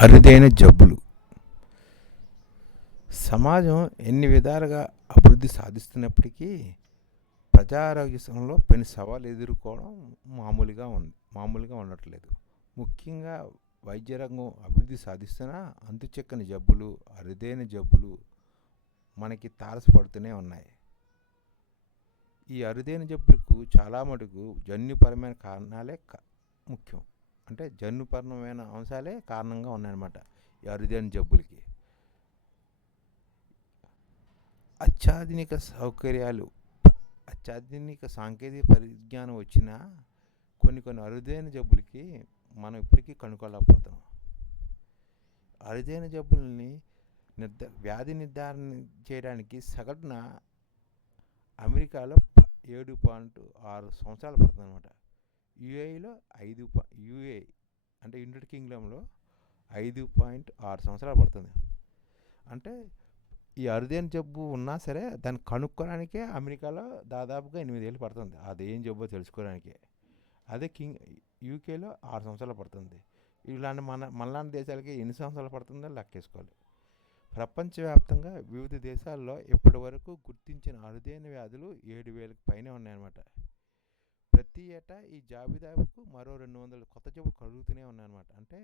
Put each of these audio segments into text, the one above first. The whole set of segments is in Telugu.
అరుదైన జబ్బులు. సమాజం ఎన్ని విధాలుగా అభివృద్ధి సాధిస్తున్నప్పటికీ ప్రజారోగ్య సమయంలో పెను సవాలు ఎదుర్కోవడం మామూలుగా ఉంది మామూలుగా ఉండట్లేదు. ముఖ్యంగా వైద్య రంగం అభివృద్ధి సాధిస్తున్నా అంతుచెక్కని జబ్బులు అరుదైన జబ్బులు మనకి తారసపడుతూనే ఉన్నాయి. ఈ అరుదైన జబ్బులకు చాలా మటుకు జన్యుపరమైన కారణాలే క- ముఖ్యం. అంటే జన్యుపరమైన అంశాలే కారణంగా ఉన్నాయన్నమాట ఈ అరుదైన జబ్బులకి. అత్యాధునిక సౌకర్యాలు అత్యాధునిక సాంకేతిక పరిజ్ఞానం వచ్చినా కొన్ని కొన్ని అరుదైన జబ్బులకి మనం ఇప్పటికీ కనుక్కోలేకపోతున్నాం అరుదైన జబ్బుల్ని నిర్ధ వ్యాధి నిర్ధారణ చేయడానికి సగటున అమెరికాలో ప- ఏడు పాయింట్ ఆరు సంవత్సరాలు పడుతుంది యూఏలో యుఏఈలో ఐదు యూఏ యుఏ అంటే యునైటెడ్ కింగ్డమ్లో ఐదు పాయింట్ ఆరు సంవత్సరాలు పడుతుంది. అంటే ఈ అరుదైన జబ్బు ఉన్నా సరే దాన్ని కనుక్కోడానికే అమెరికాలో దాదాపుగా ఎనిమిదేళ్ళు పడుతుంది. అదేం జబ్బో తెలుసుకోవడానికి. అదే కింగ్ యూకేలో ఆరు సంవత్సరాలు పడుతుంది. ఇలాంటి మన మనలాంటి దేశాలకి ఎన్ని సంవత్సరాలు పడుతుందో లెక్కేసుకోవాలి. ప్రపంచవ్యాప్తంగా వివిధ దేశాల్లో ఇప్పటి వరకు గుర్తించిన అరుదైన వ్యాధులు ఏడు వేలకు పైనే ఉన్నాయన్నమాట. ప్రతి ఏటా ఈ జాబితాకు మరో రెండు వందల కొత్త జబ్బులు కలుగుతూనే ఉన్నాయన్నమాట. అంటే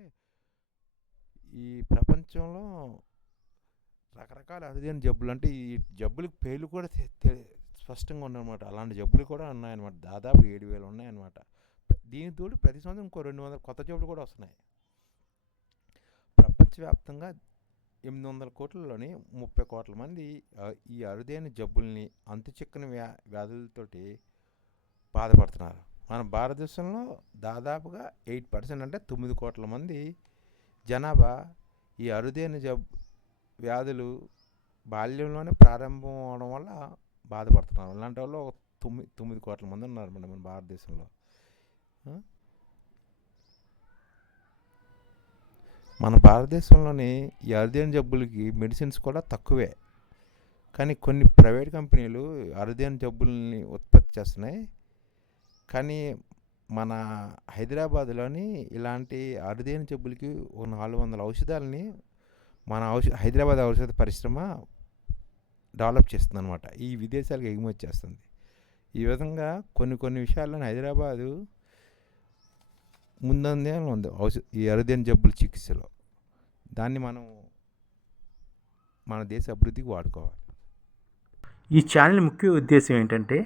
ఈ ప్రపంచంలో రకరకాల అరుదైన జబ్బులు అంటే ఈ జబ్బులకు పేర్లు కూడా స్పష్టంగా ఉన్నాయన్నమాట. అలాంటి జబ్బులు కూడా ఉన్నాయన్నమాట. దాదాపు ఏడు వేలు ఉన్నాయన్నమాట. దీని తోడు ప్రతి సంవత్సరం ఇంకో రెండు వందల కొత్త జబ్బులు కూడా వస్తున్నాయి. ప్రపంచవ్యాప్తంగా ఎనిమిది వందల కోట్లలోని ముప్పై కోట్ల మంది ఈ అరుదైన జబ్బుల్ని అంతుచిక్కని వ్యా వ్యాధులతోటి బాధపడుతున్నారు. మన భారతదేశంలో దాదాపుగా ఎయిట్ పర్సెంట్ అంటే తొమ్మిది కోట్ల మంది జనాభా ఈ అరుదైన జబ్ వ్యాధులు బాల్యంలోనే ప్రారంభం అవడం వల్ల బాధపడుతున్నారు. అలాంటి వాళ్ళు ఒక తొమ్మిది తొమ్మిది కోట్ల మంది ఉన్నారు మన మన భారతదేశంలో. మన భారతదేశంలోని ఈ అరుదైన జబ్బులకి మెడిసిన్స్ కూడా తక్కువే. కానీ కొన్ని ప్రైవేట్ కంపెనీలు అరుదైన జబ్బుల్ని ఉత్పత్తి చేస్తున్నాయి. కానీ మన హైదరాబాద్లోని ఇలాంటి అరుదైన జబ్బులకి ఒక నాలుగు వందల ఔషధాలని మన ఔష హైదరాబాద్ ఔషధ పరిశ్రమ డెవలప్ చేస్తుంది అనమాట ఈ విదేశాలకు ఎగుమతి చేస్తుంది. ఈ విధంగా కొన్ని కొన్ని విషయాల్లో హైదరాబాదు ముందందే ఉంది ఔషధ ఈ అరుదైన జబ్బుల చికిత్సలో. దాన్ని మనం మన దేశ అభివృద్ధికి వాడుకోవాలి. ఈ ఛానల్ ముఖ్య ఉద్దేశం ఏంటంటే